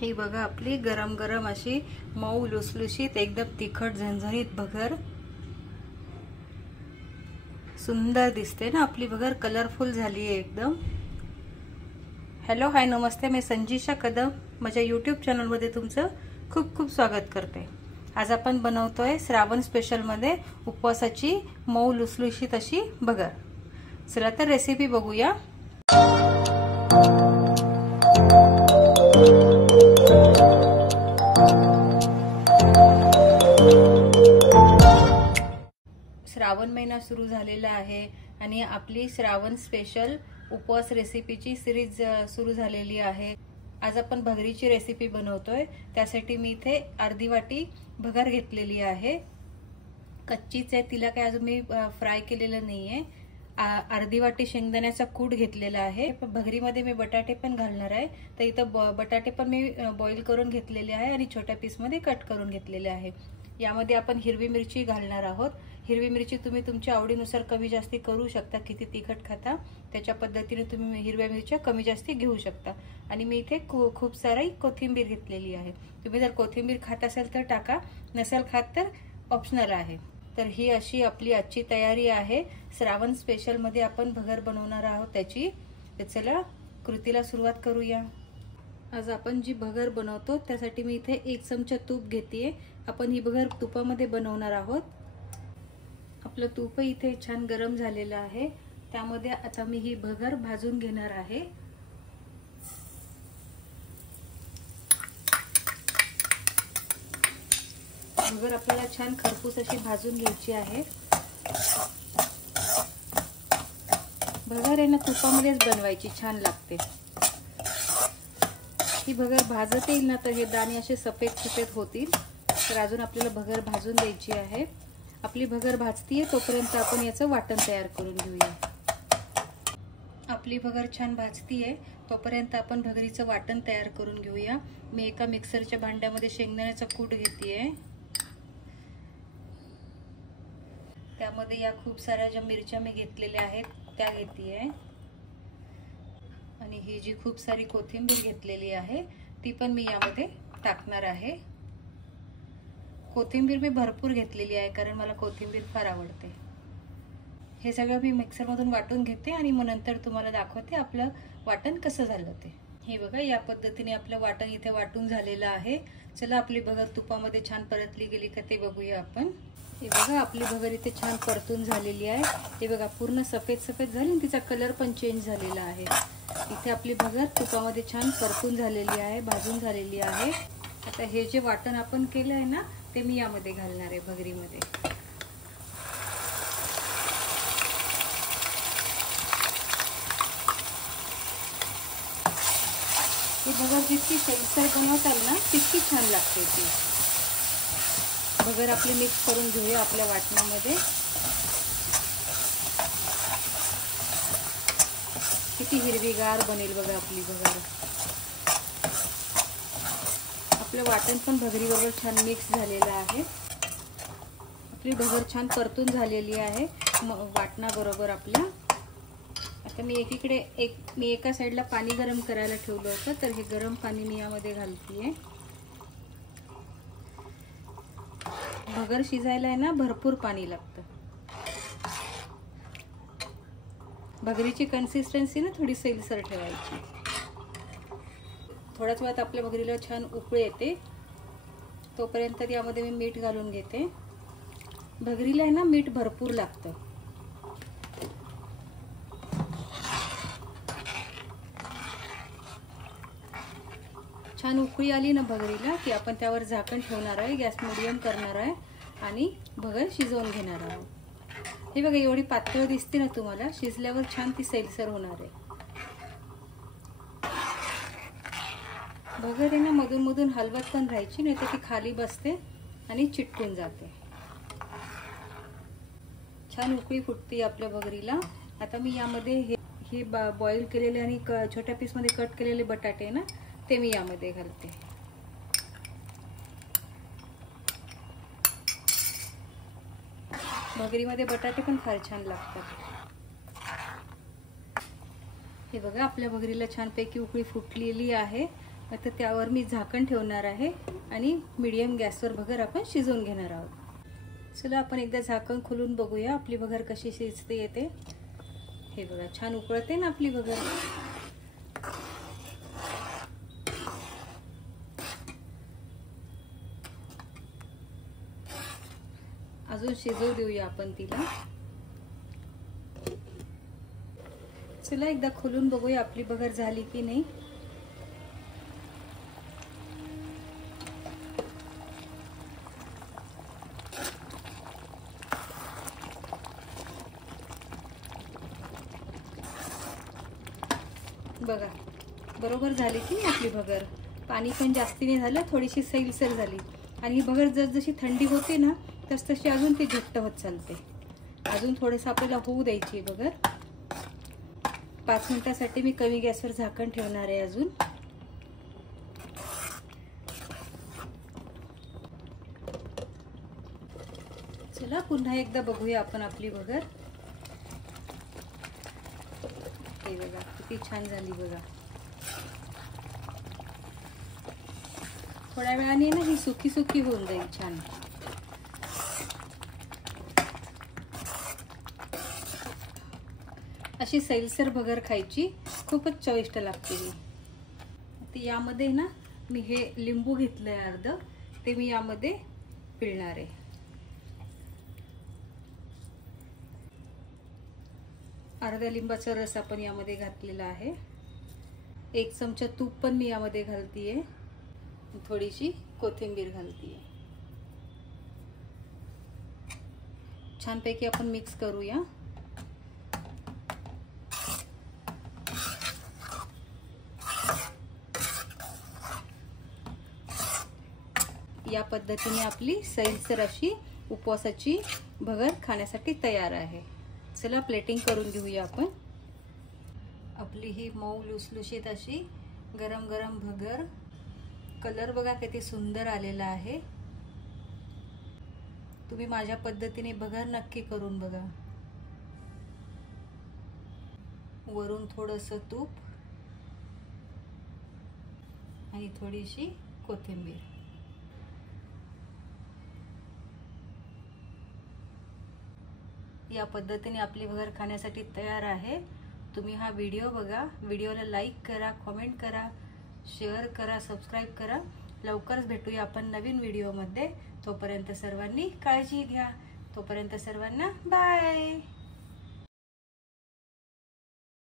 ही बघा आपली गरम गरम अशी मऊ लुसलुशीत एकदम तिखट झणझणीत भगर सुंदर दिसते ना। आपली भगर कलरफुल झाली आहे एकदम। हॅलो हाय नमस्ते, मी संजीशा कदम माझ्या यूट्यूब चॅनल मध्ये तुमचं खूप खूप स्वागत करते। आज आपण बनवतोय श्रावण स्पेशल मध्ये उपवासाची मऊ लुसलुशीत अशी भगर। चला तर रेसिपी बघूया। श्रावण महिना सुरू झालेला आहे आणि आपली श्रावण स्पेशल उपवास रेसिपीची सिरीज सुरू झालेली आहे। आज आपण भगरीची रेसिपी बनवतोय। त्यासाठी मी इथे अर्धी वाटी भगर घेतलेली आहे। कच्चीच आहे, तिला काय अजून मी फ्राय केलेलं नाहीये। अर्धी वाटी शेंगदाण्याचा कूट घेतलेला आहे। भगरीमध्ये मी बटाटे पण घालणार आहे, तर इथं बटाटे पण मी बॉईल करून घेतलेले आहे आणि छोट्या पीस मध्ये कट करून घेतलेले आहे। यामध्ये आपण हिरवी मिरची घालणार आहोत। हिरवी मिरची तुम्ही तुमच्या आवडीनुसार कमी जास्ती करू शकता, किती तिखट खाता त्याच्या पद्धतीने तुम्ही हिरव्या मिरच्या कमी जास्ती घेऊ शकता। आणि मी इथे खूप सारी कोथिंबीर घेतलेली आहे। तुम्ही जर कोथिंबीर खात असाल तर टाका, नसेल खात तर ऑप्शनल आहे। तर ही अशी आपली आजची तयारी आहे। श्रावण स्पेशल मध्ये आपण भगर बनवणार आहोत त्याची। तर चला कृतीला सुरुवात करूया। आज आपण जी भगर बनवतो त्यासाठी मी इथे 1 चमचा तूप घेतेय। आपण ही भगर तुपामध्ये बनवणार आहोत। आपलं तूप इथे छान गरम झालेलं आहे। त्यामध्ये आता मी ही भगर भाजून घेणार आहे। भगर आपल्याला छान खरपूस अशी भाजून घ्यायची आहे। भगर आहे ना तुपामध्येच बनवायची, छान लागते। ही भगर भाजत येईल ना तर हे दाणे असे सफेद सफेद होतील। तर अजून आपल्याला भगर भाजून द्यायची आहे। आपली भगर भाजतीये तोपर्यंत आपण याचं वाटण तयार करून घेऊया। आपली भगर छान भाजतीये तोपर्यंत आपण भगरीचं वाटण तयार करून घेऊया। मी एका मिक्सरच्या भांड्यामध्ये शेंगदाण्याचा कूट घेतेय। त्यामध्ये या खूप साऱ्या ज्या मिरच्या मी घेतलेल्या आहेत त्या घेतेय आणि ही जी खूप सारी कोथिंबीर घेतलेली आहे ती पण मी यामध्ये टाकणार आहे। कोथिंबीर मी भरपूर घेतलेली आहे कारण मला कोथिंबीर फार आवडते। हे सगळं मी मिक्सर मधून वाटून घेते आणि मग नंतर तुम्हाला दाखवते आपलं वाटण कसं झालं ते। हे बघा या पद्धतीने आपलं वाटण इथे वाटून झालेलं आहे। चला आपली भगर तुपामध्ये छान परतली गेली का ते बघूया आपण। हे बघा आपली भगर इथे छान परतून झालेली आहे। हे बघा पूर्ण सफेद सफेद झाली आणि तिचा कलर पण चेंज झालेला आहे। इथे आपली भगर तुपामध्ये छान परतून झालेली आहे, भाजून झालेली आहे। आता हे जे वाटण आपण केलं आहे ना ते मी यामध्ये घालणार आहे भगरीमध्ये। ही भगर जितकी सैलसर बनवताल ना तितकी छान लागते ती। भगर आपली मिक्स करून घेऊया आपल्या वाटणामध्ये। किती हिरवीगार बनेल बघा आपली भगर। आपलं वाटण पण भगरीबरोबर छान मिक्स झालेलं आहे। आपली भगर छान परतून झालेली आहे वाटणाबरोबर आपल्या। आता मी मी एका साईडला पाणी गरम करायला ठेवलं होतं, तर हे गरम पाणी मी यामध्ये घालतेय। भगर शिजायला आहे ना भरपूर पाणी लागतं। भगरीची कन्सिस्टन्सी ना थोडी सैलसर ठेवायची। थोड्याच वेळात आपल्या भगरीला छान उकळी येते तोपर्यंत यामध्ये मी मीठ घालून घेते। भगरीला आहे ना मीठ भरपूर लागतं। छान उकळी आली ना भगरीला की आपण त्यावर झाकण ठेवणार आहे, गॅस मीडियम करणार आहे आणि भगर शिजवून घेणार आहोत। हे बघा एवढी पातळ दिसते ना तुम्हाला, शिजल्यावर छान ती सैलसर होणार आहे। भगर आहे ना मधून मधून हलवत पण राहायची, नाही तर ती खाली बसते आणि चिटकून जाते। छान उकळी फुटते आपल्या भगरीला। आता मी यामध्ये हे बॉईल केलेले आणि छोट्या पीस मध्ये कट केलेले बटाटे ना ते मी यामध्ये घालते। भगरीमध्ये बटाटे पण फार छान लागतात। हे बघा आपल्या भगरीला छानपैकी उकळी फुटलेली आहे। आता त्यावर मी झाकण ठेवणार आहे आणि मीडियम गॅसवर भगर आपण शिजवून घेणार आहोत। चला आपण एकदा झाकण खोलून बघूया आपली भगर कशी शिजते येते। हे बघा छान उकळते ना आपली भगर। अजून शिजवू देऊया आपण तिला। चला एकदा खोलून बघूया आपली भगर झाली की नाही। बघा बरोबर झाली की आपली भगर। पाणी पण जास्ती नाही झालं, थोडीशी सैलसर झाली। आणि ही भगर जसजशी थंडी होते ना तसतशी अजून ती घट्ट होत चालते। अजून थोडंसं आपल्याला होऊ द्यायची भगर। 5 मिनिटांसाठी मी कमी गॅसवर झाकण ठेवणार आहे अजून। चला पुन्हा एकदा बघूया आपण आपली भगर। हे बघा किती छान झाली बघा। थोड्या वेळाने ना ही सुकी सुकी होऊन जाईल छान। अशी सैलसर भगर खायची, खूपच चविष्ट लागते ही। तर यामध्ये ना मी हे लिंबू घेतलंय अर्ध, ते मी यामध्ये पिळणार आहे। अर्ध्या लिंबाचा रस आपण यामध्ये घातलेला आहे। 1 चमचा तूप पण मी यामध्ये घालतीये, थोडीशी कोथिंबीर घालतीये। छानपैकी आपण मिक्स करूया। या पद्धतीने आपली सैलसर अशी उपवासाची भगर खाण्यासाठी तयार आहे। चला प्लेटिंग करून घेऊया आपण। आपली ही मऊ लुसलुशीत अशी गरम गरम भगर। कलर बघा किती सुंदर आलेला आहे। तुम्ही माझ्या पद्धतीने भगर नक्की करून बघा। वरून थोडंसं तूप आणि थोडीशी कोथिंबीर। या पद्धतीने आपली भगर खाण्यासाठी तयार आहे। तुम्ही हा व्हिडिओ बघा, व्हिडिओला लाईक करा, कमेंट करा, शेअर करा, सबस्क्राईब करा। लवकरच भेटूया आपण नवीन व्हिडिओमध्ये। तोपर्यंत सर्वांनी काळजी घ्या। तोपर्यंत सर्वांना बाय।